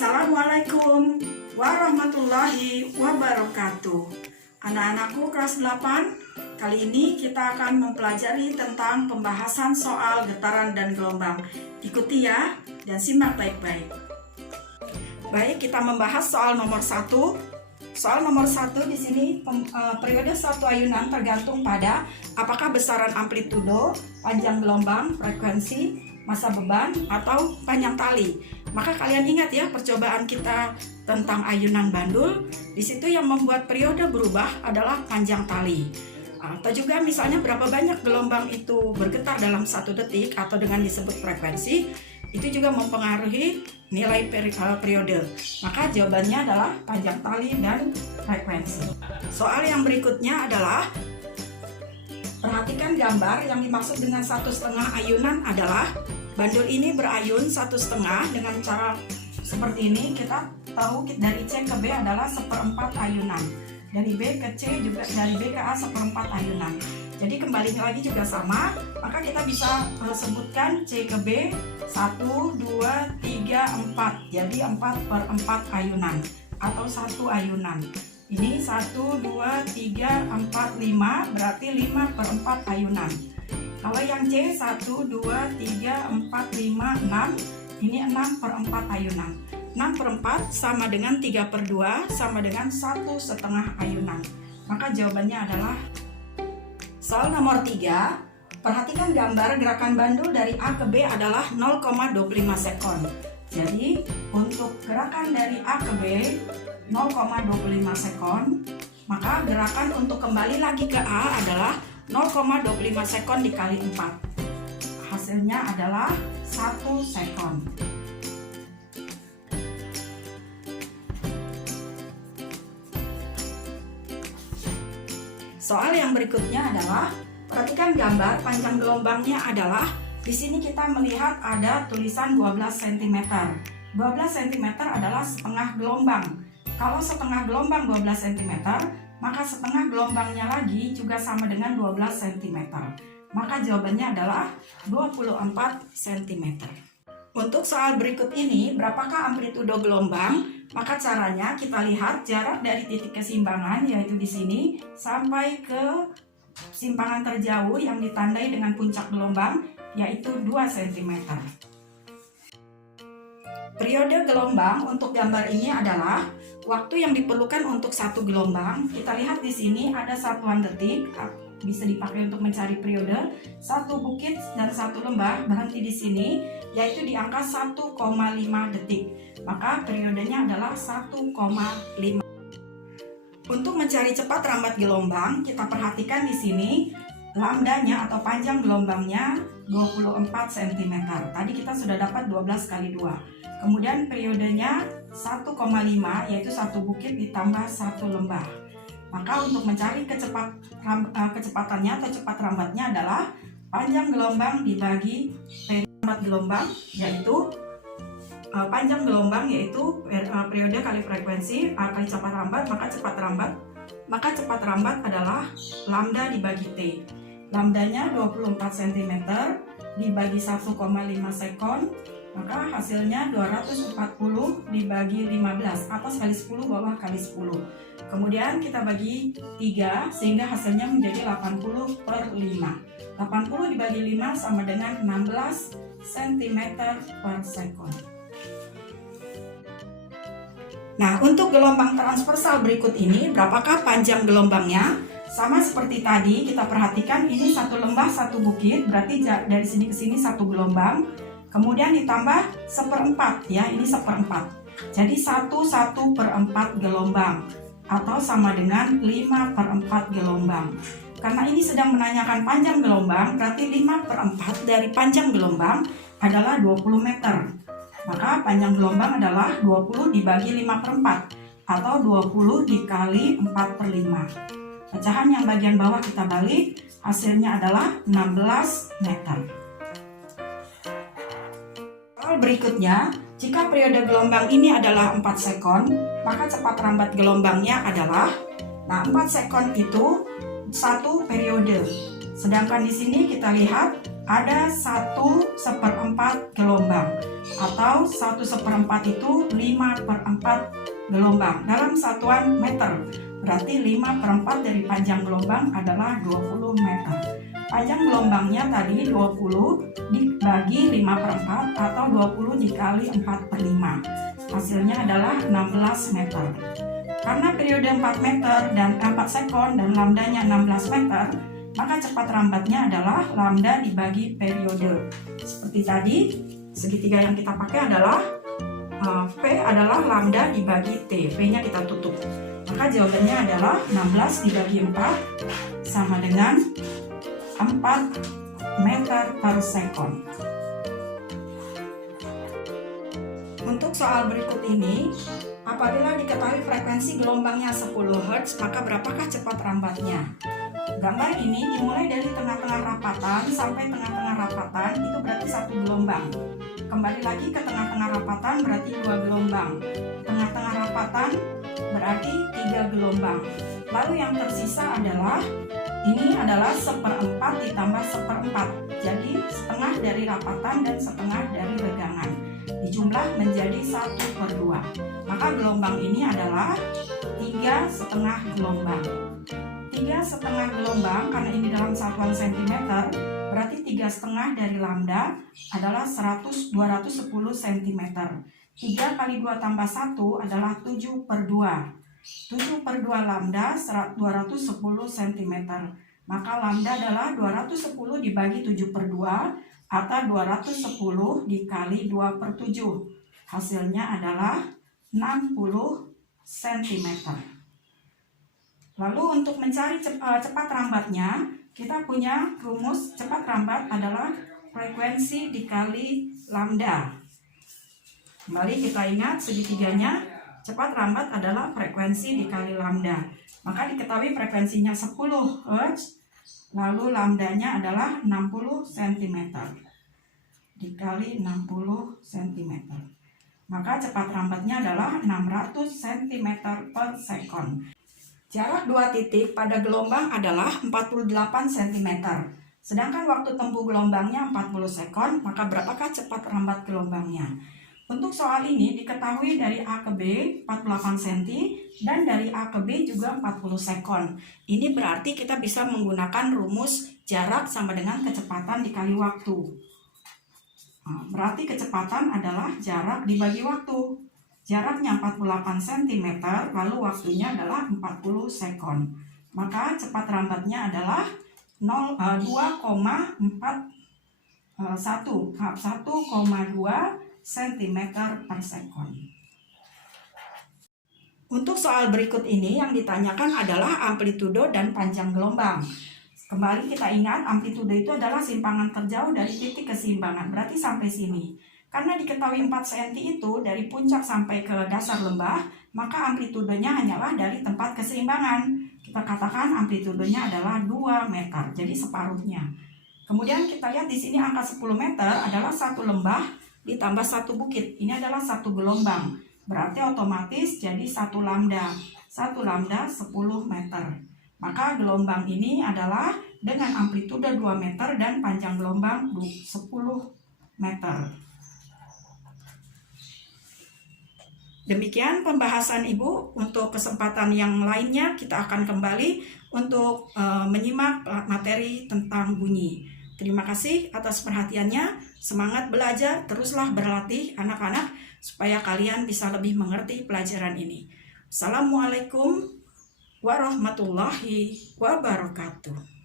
Assalamualaikum warahmatullahi wabarakatuh. Anak-anakku kelas 8, kali ini kita akan mempelajari tentang pembahasan soal getaran dan gelombang. Ikuti ya dan simak baik-baik. Baik, kita membahas soal nomor 1. Soal nomor 1 di sini periode suatu ayunan tergantung pada apakah besaran amplitudo, panjang gelombang, frekuensi, massa beban, atau panjang tali. Maka kalian ingat ya percobaan kita tentang ayunan bandul. Di situ yang membuat periode berubah adalah panjang tali. Atau juga misalnya berapa banyak gelombang itu bergetar dalam 1 detik atau dengan disebut frekuensi, itu juga mempengaruhi nilai periode. Maka jawabannya adalah panjang tali dan frekuensi. Soal yang berikutnya adalah perhatikan gambar. Yang dimaksud dengan 1,5 ayunan adalah bandul ini berayun 1,5 dengan cara seperti ini. Kita tahu dari C ke B adalah 1/4 ayunan. Dari B ke C juga, dari B ke A 1/4 ayunan. Jadi kembali lagi juga sama, maka kita bisa sebutkan C ke B 1, 2, 3, 4. Jadi 4/4 ayunan atau 1 ayunan. Ini 1, 2, 3, 4, 5 berarti 5/4 ayunan. Kalau yang C 1, 2, 3, 4, 5, 6, ini 6/4 ayunan. 6/4 sama dengan 3/2 sama dengan 1,5 ayunan. Maka jawabannya adalah soal nomor 3. Perhatikan gambar gerakan bandul dari A ke B adalah 0,25 sekon. Jadi untuk gerakan dari A ke B 0,25 sekon, maka gerakan untuk kembali lagi ke A adalah 0,25 sekon dikali 4. Hasilnya adalah 1 sekon. Soal yang berikutnya adalah perhatikan gambar panjang gelombangnya adalah di sini kita melihat ada tulisan 12 cm. 12 cm adalah setengah gelombang. Kalau setengah gelombang 12 cm, maka setengah gelombangnya lagi juga sama dengan 12 cm. Maka jawabannya adalah 24 cm. Untuk soal berikut ini, berapakah amplitudo gelombang? Maka caranya kita lihat jarak dari titik keseimbangan, yaitu di sini, sampai ke simpangan terjauh yang ditandai dengan puncak gelombang, yaitu 2 cm. Periode gelombang untuk gambar ini adalah waktu yang diperlukan untuk 1 gelombang. Kita lihat di sini ada satuan detik, bisa dipakai untuk mencari periode. 1 bukit dan 1 lembah berhenti di sini, yaitu di angka 1,5 detik. Maka periodenya adalah 1,5. Untuk mencari cepat rambat gelombang, kita perhatikan di sini lambdanya atau panjang gelombangnya 24 cm. Tadi kita sudah dapat 12 kali 2. Kemudian periodenya 1,5, yaitu 1 bukit ditambah 1 lembah. Maka untuk mencari kecepatannya atau cepat rambatnya adalah panjang gelombang dibagi rambat gelombang, yaitu panjang gelombang yaitu periode kali frekuensi kali cepat rambat, maka cepat rambat adalah lambda dibagi T. Lambdanya 24 cm dibagi 1,5 sekon, maka hasilnya 240 dibagi 15, atas kali 10 bawah kali 10. Kemudian kita bagi 3 sehingga hasilnya menjadi 80/5. 80 dibagi 5 sama dengan 16 cm per sekon. Nah, untuk gelombang transversal berikut ini, berapakah panjang gelombangnya? Sama seperti tadi, kita perhatikan ini 1 lembah 1 bukit, berarti dari sini ke sini 1 gelombang. Kemudian ditambah 1/4 ya, ini 1/4. Jadi 1/4 gelombang atau sama dengan 5/4 gelombang. Karena ini sedang menanyakan panjang gelombang, berarti 5/4 dari panjang gelombang adalah 20 meter. Maka panjang gelombang adalah 20 dibagi 5/4 atau 20 dikali 4/5. Pecahan yang bagian bawah kita balik, hasilnya adalah 16 meter. Soal berikutnya, jika periode gelombang ini adalah 4 sekon, maka cepat rambat gelombangnya adalah, 4 sekon itu 1 periode. Sedangkan di sini kita lihat ada 1/4 gelombang, atau 1/4 itu 5/4 gelombang dalam satuan meter. Berarti 5/4 dari panjang gelombang adalah 20 meter. Panjang gelombangnya tadi 20 dibagi 5/4 atau 20 dikali 4/5. Hasilnya adalah 16 meter. Karena periode 4 meter dan 4 sekon dan lambdanya 16 meter, maka cepat rambatnya adalah lambda dibagi periode. Seperti tadi, segitiga yang kita pakai adalah P adalah lambda dibagi T. P-nya kita tutup. Maka jawabannya adalah 16 dibagi 4 sama dengan 4 meter per sekon. Untuk soal berikut ini, apabila diketahui frekuensi gelombangnya 10 Hz, maka berapakah cepat rambatnya? Gambar ini dimulai dari tengah-tengah rapatan sampai tengah-tengah rapatan, itu berarti 1 gelombang. Kembali lagi ke tengah-tengah rapatan berarti 2 gelombang. Tengah-tengah rapatan berarti 3 gelombang. Lalu yang tersisa adalah, ini adalah 1/4 ditambah 1/4. Jadi setengah dari rapatan dan setengah dari regangan. Dijumlah menjadi 1/2. Maka gelombang ini adalah 3,5 gelombang. 3,5 gelombang, karena ini dalam satuan sentimeter, berarti 3,5 dari lambda adalah 210 cm. 3 kali 2 tambah 1 adalah 7/2. 7/2 lambda 210 cm. Maka lambda adalah 210 dibagi 7/2 atau 210 dikali 2/7. Hasilnya adalah 60 cm. Lalu untuk mencari cepat rambatnya, kita punya rumus cepat rambat adalah frekuensi dikali lambda. Kembali kita ingat segitiganya, cepat rambat adalah frekuensi dikali lambda. Maka diketahui frekuensinya 10 Hz, lalu lambdanya adalah 60 cm dikali 60 cm. Maka cepat rambatnya adalah 600 cm per sekon. Jarak 2 titik pada gelombang adalah 48 cm. Sedangkan waktu tempuh gelombangnya 40 sekon, maka berapakah cepat rambat gelombangnya? Untuk soal ini diketahui dari A ke B 48 cm dan dari A ke B juga 40 sekon. Ini berarti kita bisa menggunakan rumus jarak sama dengan kecepatan dikali waktu. Berarti kecepatan adalah jarak dibagi waktu. Jaraknya 48 cm, lalu waktunya adalah 40 sekon. Maka cepat rambatnya adalah 1,2 cm per sekon. Untuk soal berikut ini yang ditanyakan adalah amplitudo dan panjang gelombang. Kembali kita ingat, amplitudo itu adalah simpangan terjauh dari titik keseimbangan, berarti sampai sini. Karena diketahui 4 cm itu dari puncak sampai ke dasar lembah, maka amplitudonya hanyalah dari tempat keseimbangan. Kita katakan amplitudonya adalah 2 meter, jadi separuhnya. Kemudian kita lihat di sini angka 10 meter adalah 1 lembah ditambah 1 bukit. Ini adalah 1 gelombang, berarti otomatis jadi 1 lambda. 1 lambda 10 meter. Maka gelombang ini adalah dengan amplitudo 2 meter dan panjang gelombang 10 meter. Demikian pembahasan Ibu. Untuk kesempatan yang lainnya kita akan kembali untuk menyimak materi tentang bunyi. Terima kasih atas perhatiannya. Semangat belajar, teruslah berlatih anak-anak supaya kalian bisa lebih mengerti pelajaran ini. Assalamualaikum warahmatullahi wabarakatuh.